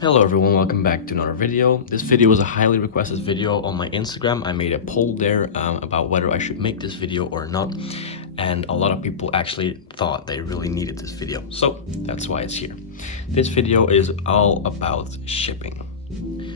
Hello everyone, welcome back to another video. This video was a highly requested video on my Instagram. I made a poll there about whether I should make this video or not, and a lot of people actually thought they really needed this video, so that's why it's here. This video is all about shipping.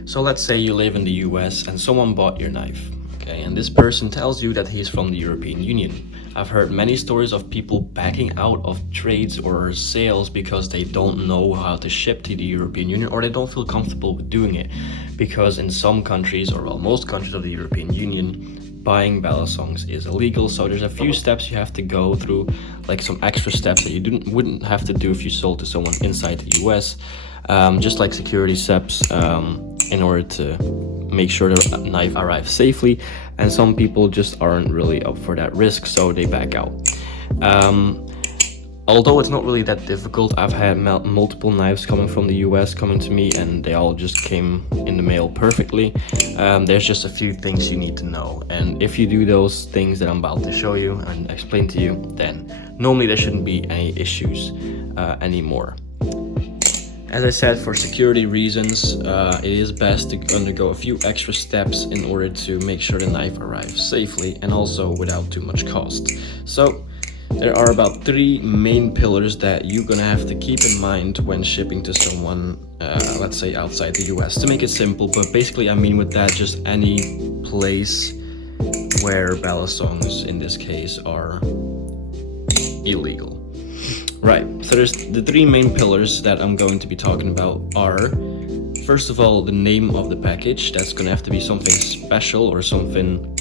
So let's say you live in the US and someone bought your knife, okay, and this person tells you that he's from the European Union. I've heard many stories of people backing out of trades or sales because they don't know how to ship to the European Union, or they don't feel comfortable with doing it, because in some countries, or well, most countries of the European Union, buying Balisongs is illegal. So there's a few steps you have to go through, like some extra steps that you wouldn't have to do if you sold to someone inside the US, just like security steps in order to make sure the knife arrives safely. And some people just aren't really up for that risk, so they back out. Although it's not really that difficult, I've had multiple knives coming from the US coming to me, and they all just came in the mail perfectly. There's just a few things you need to know, and if you do those things that I'm about to show you and explain to you, then normally there shouldn't be any issues anymore. As I said, for security reasons, it is best to undergo a few extra steps in order to make sure the knife arrives safely and also without too much cost. So there are about 3 main pillars that you're gonna have to keep in mind when shipping to someone, let's say outside the US. To make it simple, but basically I mean with that just any place where Balisongs in this case are illegal. Right, so there's the 3 main pillars that I'm going to be talking about are, first of all, the name of the package. That's gonna have to be something special or something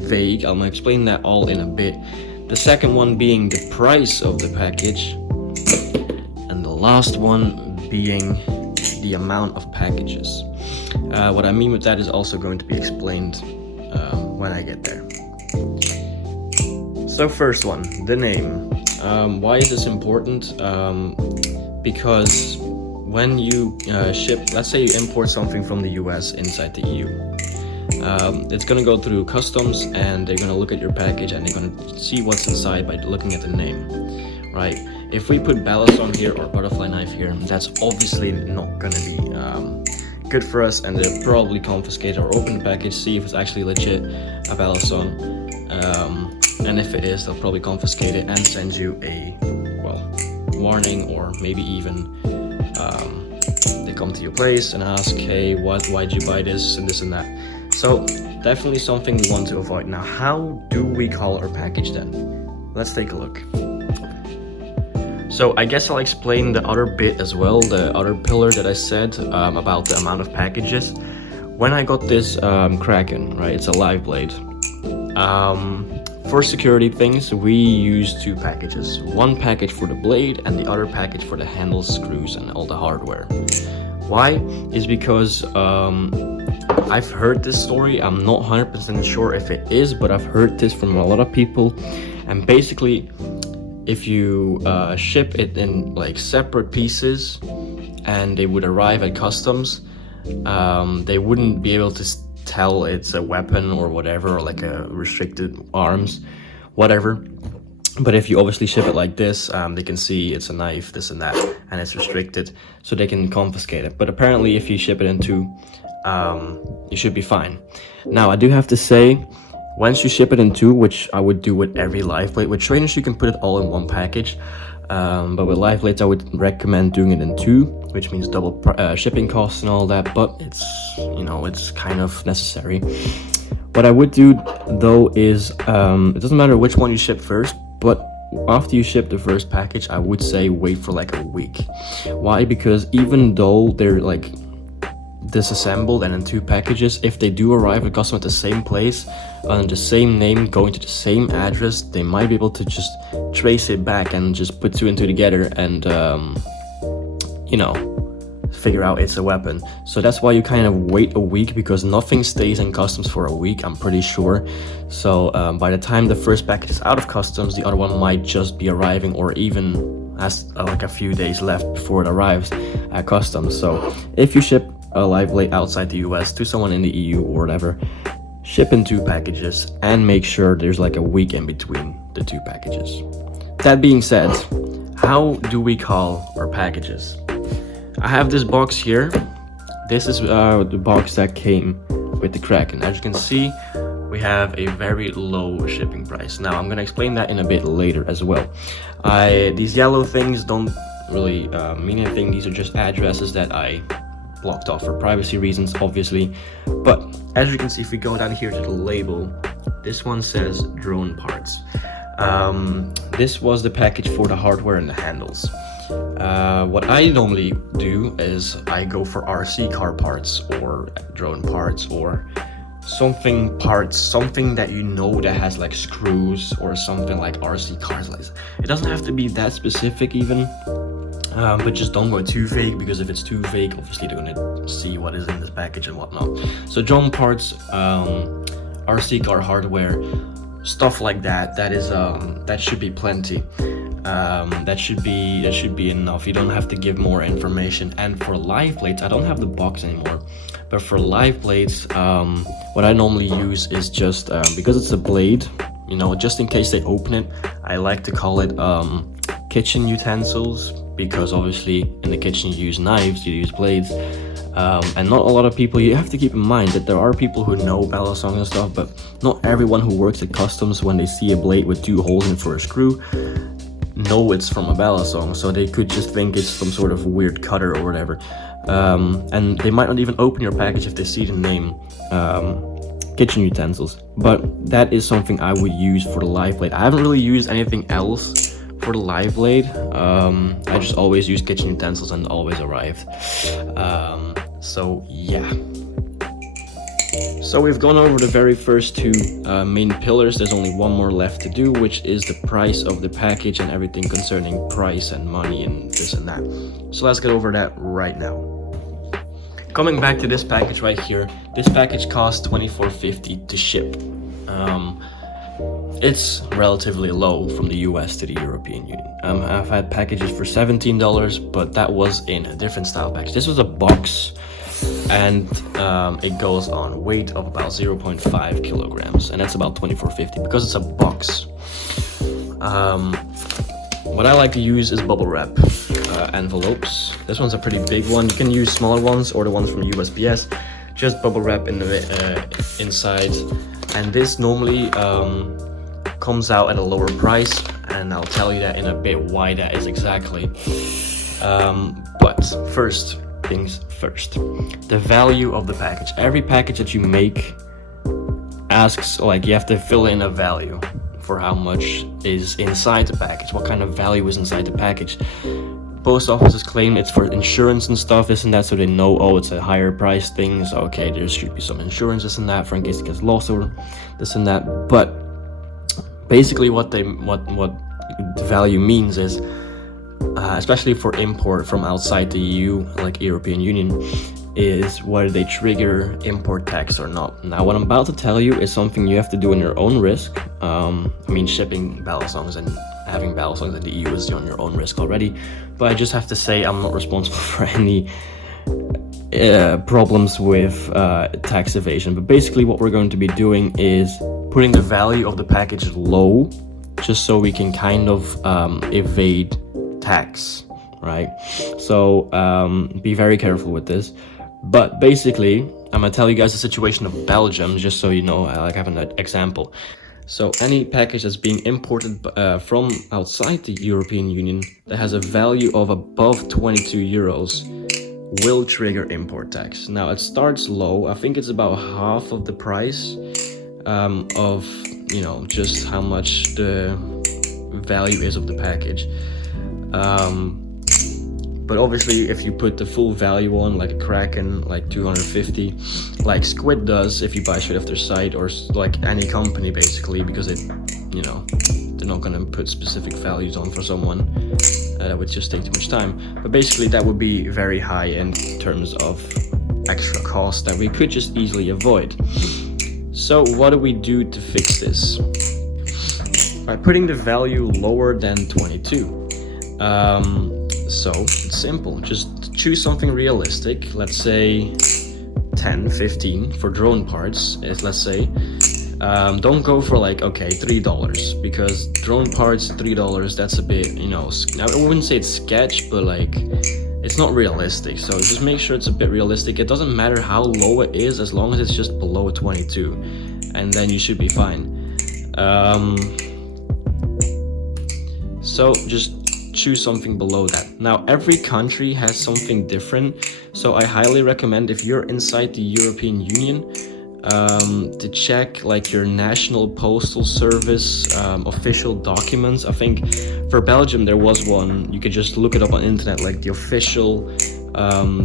vague. I'm gonna explain that all in a bit. The second one being the price of the package, and the last one being the amount of packages. What I mean with that is also going to be explained when I get there. So first one, the name. Why is this important? Because when you ship, let's say you import something from the US inside the EU, it's gonna go through customs, and they're gonna look at your package and they're gonna see what's inside by looking at the name, right? If we put Balisong here or butterfly knife here, that's obviously not gonna be good for us, and they'll probably confiscate or open the package, see if it's actually legit a Balisong. And if it is, they'll probably confiscate it and send you a, well, warning, or maybe even they come to your place and ask, hey, why'd you buy this and this and that. So definitely something we want to avoid. Now, how do we call our package then? Let's take a look. So I guess I'll explain the other bit as well, the other pillar that I said about the amount of packages. When I got this Kraken, right, it's a live blade. For security things, we use 2 packages. One package for the blade and the other package for the handles, screws, and all the hardware. Why? Is because I've heard this story. I'm not 100% sure if it is, but I've heard this from a lot of people. And basically, if you ship it in like separate pieces and they would arrive at customs, they wouldn't be able to tell it's a weapon or whatever, or like a restricted arms, whatever. But if you obviously ship it like this, they can see it's a knife, this and that, and it's restricted, so they can confiscate it. But apparently if you ship it in 2, you should be fine. Now I do have to say, once you ship it in 2, which I would do with every live blade, with trainers you can put it all in one package, but with live blades I would recommend doing it in 2, which means double shipping costs and all that, but it's, you know, it's kind of necessary. What I would do though is, it doesn't matter which one you ship first, but after you ship the first package, I would say wait for like a week. Why? Because even though they're like disassembled and in 2 packages, if they do arrive at customer at the same place, under the same name, going to the same address, they might be able to just trace it back and just put 2 and 2 together and you know, figure out it's a weapon. So that's why you kind of wait a week, because nothing stays in customs for a week, I'm pretty sure. So by the time the first package is out of customs, the other one might just be arriving, or even has like a few days left before it arrives at customs. So if you ship a live blade outside the US to someone in the EU or whatever, ship in 2 packages and make sure there's like a week in between the 2 packages. That being said, how do we call our packages? I have this box here. This is the box that came with the Kraken. As you can see, we have a very low shipping price. Now I'm gonna explain that in a bit later as well. These yellow things don't really mean anything. These are just addresses that I blocked off for privacy reasons, obviously. But as you can see, if we go down here to the label, this one says drone parts. This was the package for the hardware and the handles. What I normally do is I go for RC car parts or drone parts or something that you know that has like screws or something like RC cars. It doesn't have to be that specific even, but just don't go too vague, because if it's too vague, obviously they're gonna see what is in this package and whatnot. So drone parts, RC car hardware, stuff like that. That should be plenty. That should be enough. You don't have to give more information. And for live blades, I don't have the box anymore, but for live blades, what I normally use is just because it's a blade, you know, just in case they open it, I like to call it kitchen utensils, because obviously in the kitchen you use knives, you use blades, and not a lot of people. You have to keep in mind that there are people who know Balisongs and stuff, but not everyone who works at customs, when they see a blade with 2 holes in it for a screw, know it's from a Balisong. So they could just think it's some sort of weird cutter or whatever, and they might not even open your package if they see the name kitchen utensils. But that is something I would use for the live blade. I haven't really used anything else for the live blade. I just always use kitchen utensils and always arrived. So yeah. So we've gone over the very first 2 main pillars. There's only one more left to do, which is the price of the package and everything concerning price and money and this and that. So let's get over that right now. Coming back to this package right here, this package costs $24.50 to ship. It's relatively low from the US to the European Union. I've had packages for $17, but that was in a different style package. This was a box, and it goes on weight of about 0.5 kilograms, and that's about $24.50 because it's a box. What I like to use is bubble wrap envelopes. This one's a pretty big one. You can use smaller ones or the ones from USPS. Just bubble wrap in the inside, and this normally comes out at a lower price, and I'll tell you that in a bit why that is exactly. But first things first, the value of the package. Every package that you make asks, like, you have to fill in a value for how much is inside the package, what kind of value is inside the package. Post offices claim it's for insurance and stuff, this and that, so they know, oh, it's a higher price thing, so okay, there should be some insurance, this and that, for in case it gets lost or this and that. But basically what the value means is, especially for import from outside the EU, like European Union, is whether they trigger import tax or not. Now, what I'm about to tell you is something you have to do on your own risk. I mean, shipping Balisongs and having Balisongs in the EU is on your own risk already, but I just have to say I'm not responsible for any problems with tax evasion. But basically what we're going to be doing is putting the value of the package low, just so we can kind of evade tax, right? So be very careful with this. But basically, I'm gonna tell you guys the situation of Belgium, just so you know, like I have an example. So any package that's being imported from outside the European Union that has a value of above 22 euros will trigger import tax. Now it starts low. I think it's about half of the price of, you know, just how much the value is of the package. But obviously if you put the full value on, like a Kraken, like 250, like Squid does if you buy straight off their site, or like any company basically, because it, you know, they're not gonna put specific values on for someone, that would just take too much time. But basically that would be very high in terms of extra cost that we could just easily avoid. So what do we do to fix this? By putting the value lower than 22. So it's simple, just choose something realistic. Let's say 10, 15 for drone parts, let's say. Don't go for like, okay, $3, because drone parts, $3, that's a bit, you know, I wouldn't say it's sketch, but like, it it's not realistic. So just make sure it's a bit realistic. It doesn't matter how low it is, as long as it's just below 22, and then you should be fine. So just choose something below that. Now every country has something different, so I highly recommend, if you're inside the European Union, to check like your national postal service official documents. I think for Belgium there was one, you could just look it up on internet, like the official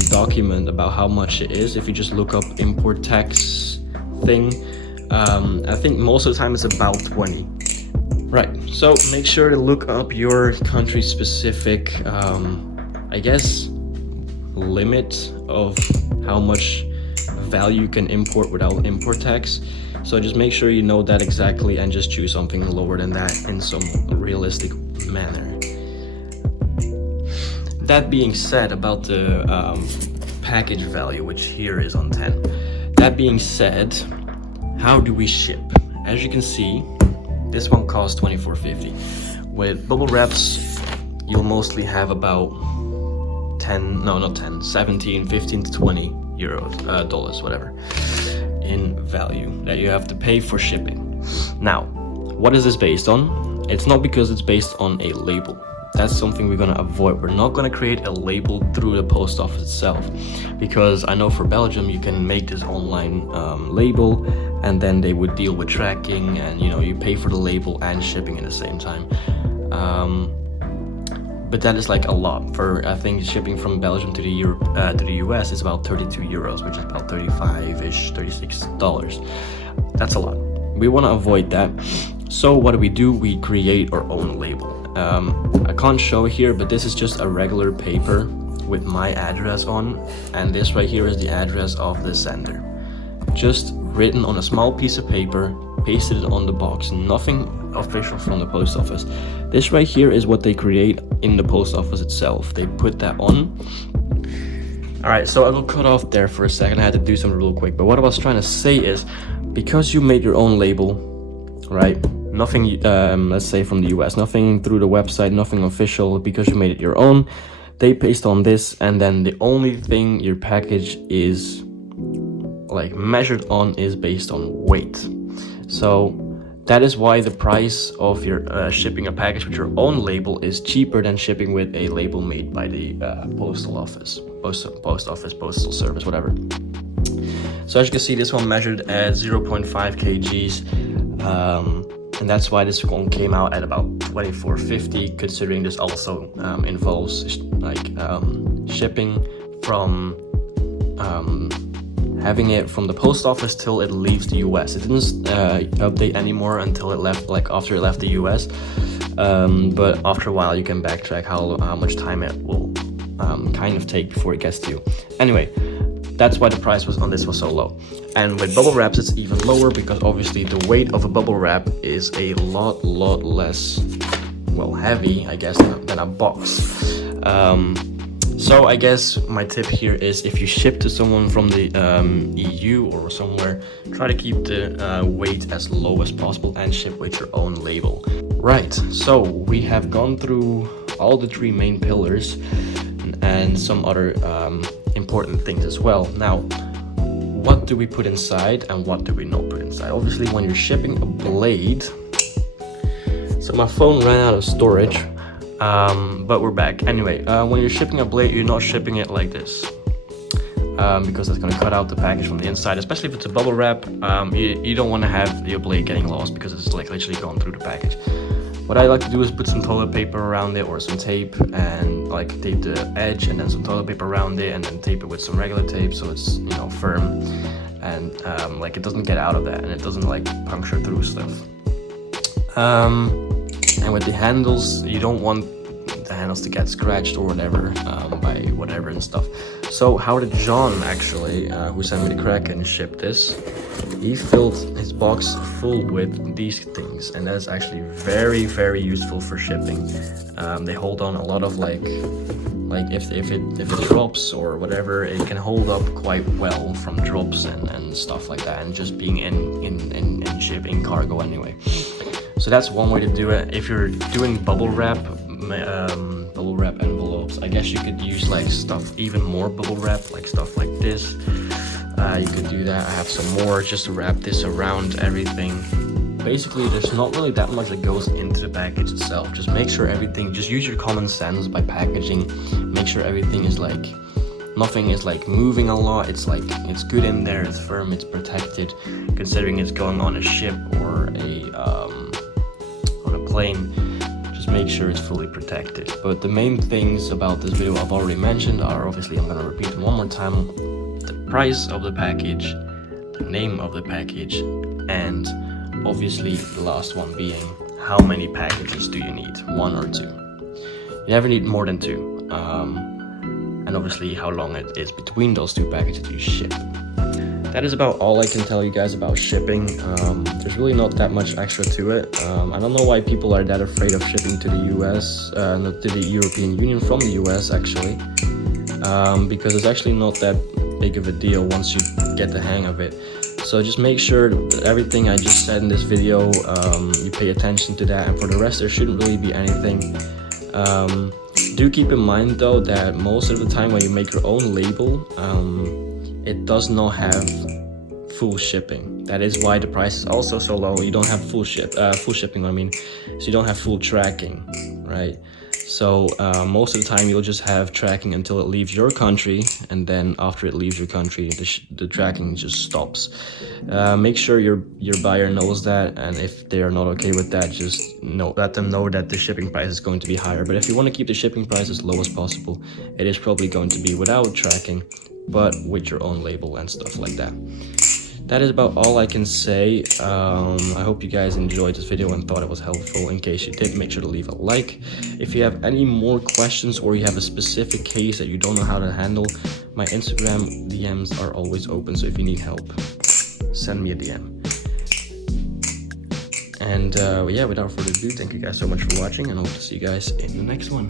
document about how much it is. If you just look up import tax thing, I think most of the time it's about 20. Right, so make sure to look up your country specific I guess limit of how much value you can import without import tax. So just make sure you know that exactly, and just choose something lower than that in some realistic manner. That being said, about the package value, which here is on 10. That being said, how do we ship? As you can see, this one costs $24.50. With bubble wraps, you'll mostly have about 17, 15 to 20 euros, dollars, whatever, in value that you have to pay for shipping. Now, what is this based on? It's not because it's based on a label. That's something we're gonna avoid. We're not gonna create a label through the post office itself, because I know for Belgium you can make this online label, and then they would deal with tracking, and you pay for the label and shipping at the same time. But that is like a lot. For I think shipping from Belgium to the US is about 32 euros, which is about 35-ish, $36. That's a lot. We want to avoid that. So what do? We create our own label. I can't show here, but this is just a regular paper with my address on, and this right here is the address of the sender. Just written on a small piece of paper, pasted it on the box, nothing official from the post office. This right here is what they create in the post office itself. They put that on. Alright, so I will cut off there for a second. I had to do something real quick, but what I was trying to say is, because you made your own label, right? Nothing, let's say from the US, nothing through the website, nothing official, because you made it your own. They paste on this, and then the only thing your package is like measured on is based on weight. So that is why the price of your shipping a package with your own label is cheaper than shipping with a label made by the postal office, post office, postal service, whatever. So as you can see, this one measured at 0.5 kgs, and that's why this one came out at about $24.50, considering this also involves like shipping from having it from the post office till it leaves the US. It didn't update anymore until it left, like after it left the US, but after a while you can backtrack how much time it will kind of take before it gets to you. Anyway, that's why the price was on this was so low. And with bubble wraps it's even lower, because obviously the weight of a bubble wrap is a lot less, well, heavy, I guess, than a box. So I guess my tip here is, if you ship to someone from the EU or somewhere, try to keep the weight as low as possible and ship with your own label. Right, so we have gone through all the three main pillars and some other important things as well. Now, what do we put inside and what do we not put inside? Obviously, when you're shipping a blade, so my phone ran out of storage. But we're back. Anyway, when you're shipping a blade, you're not shipping it like this, because it's going to cut out the package from the inside. Especially if it's a bubble wrap, you don't want to have your blade getting lost, because it's like literally gone through the package. What I like to do is put some toilet paper around it, or some tape, and like tape the edge, and then some toilet paper around it, and then tape it with some regular tape so it's firm, and like it doesn't get out of that, and it doesn't like puncture through stuff. And with the handles, you don't want the handles to get scratched or whatever by whatever and stuff. So how did John actually, who sent me the Kraken, ship this? He filled his box full with these things, and that's actually very useful for shipping. They hold on a lot of like if it drops or whatever, it can hold up quite well from drops and stuff like that, and just being in shipping cargo anyway. So that's one way to do it. If you're doing bubble wrap bubble wrap envelopes. I guess you could use like stuff even more bubble wrap, like stuff like this. You could do that. I have some more just to wrap this around everything. Basically, there's not really that much that goes into the package itself. Just make sure everything, just use your common sense by packaging. Make sure everything is like, nothing is like moving a lot. It's like, it's good in there, it's firm, it's protected. Considering it's going on a ship or on a plane, just make sure it's fully protected. But the main things about this video I've already mentioned are, obviously I'm gonna repeat them one more time. The price of the package, the name of the package, and obviously the last one being, how many packages do you need? 1 or 2? You never need more than 2. And obviously how long it is between those 2 packages you ship. That is about all I can tell you guys about shipping. There's really not that much extra to it. I don't know why people are that afraid of shipping to the US, not to the European Union from the US actually, because it's actually not that big of a deal once you get the hang of it. So just make sure that everything I just said in this video, you pay attention to that, and for the rest there shouldn't really be anything. Do keep in mind though that most of the time when you make your own label, it does not have full shipping. That is why the price is also so low. You don't have full shipping, I mean, so you don't have full tracking, right? So most of the time you'll just have tracking until it leaves your country, and then after it leaves your country, the tracking just stops. Make sure your buyer knows that, and if they are not okay with that, just let them know that the shipping price is going to be higher. But if you want to keep the shipping price as low as possible, it is probably going to be without tracking, but with your own label and stuff like that. That is about all I can say. I hope you guys enjoyed this video and thought it was helpful. In case you did, make sure to leave a like. If you have any more questions or you have a specific case that you don't know how to handle, my Instagram DMs are always open, so if you need help, send me a DM. And yeah, without further ado, thank you guys so much for watching, and I hope to see you guys in the next one.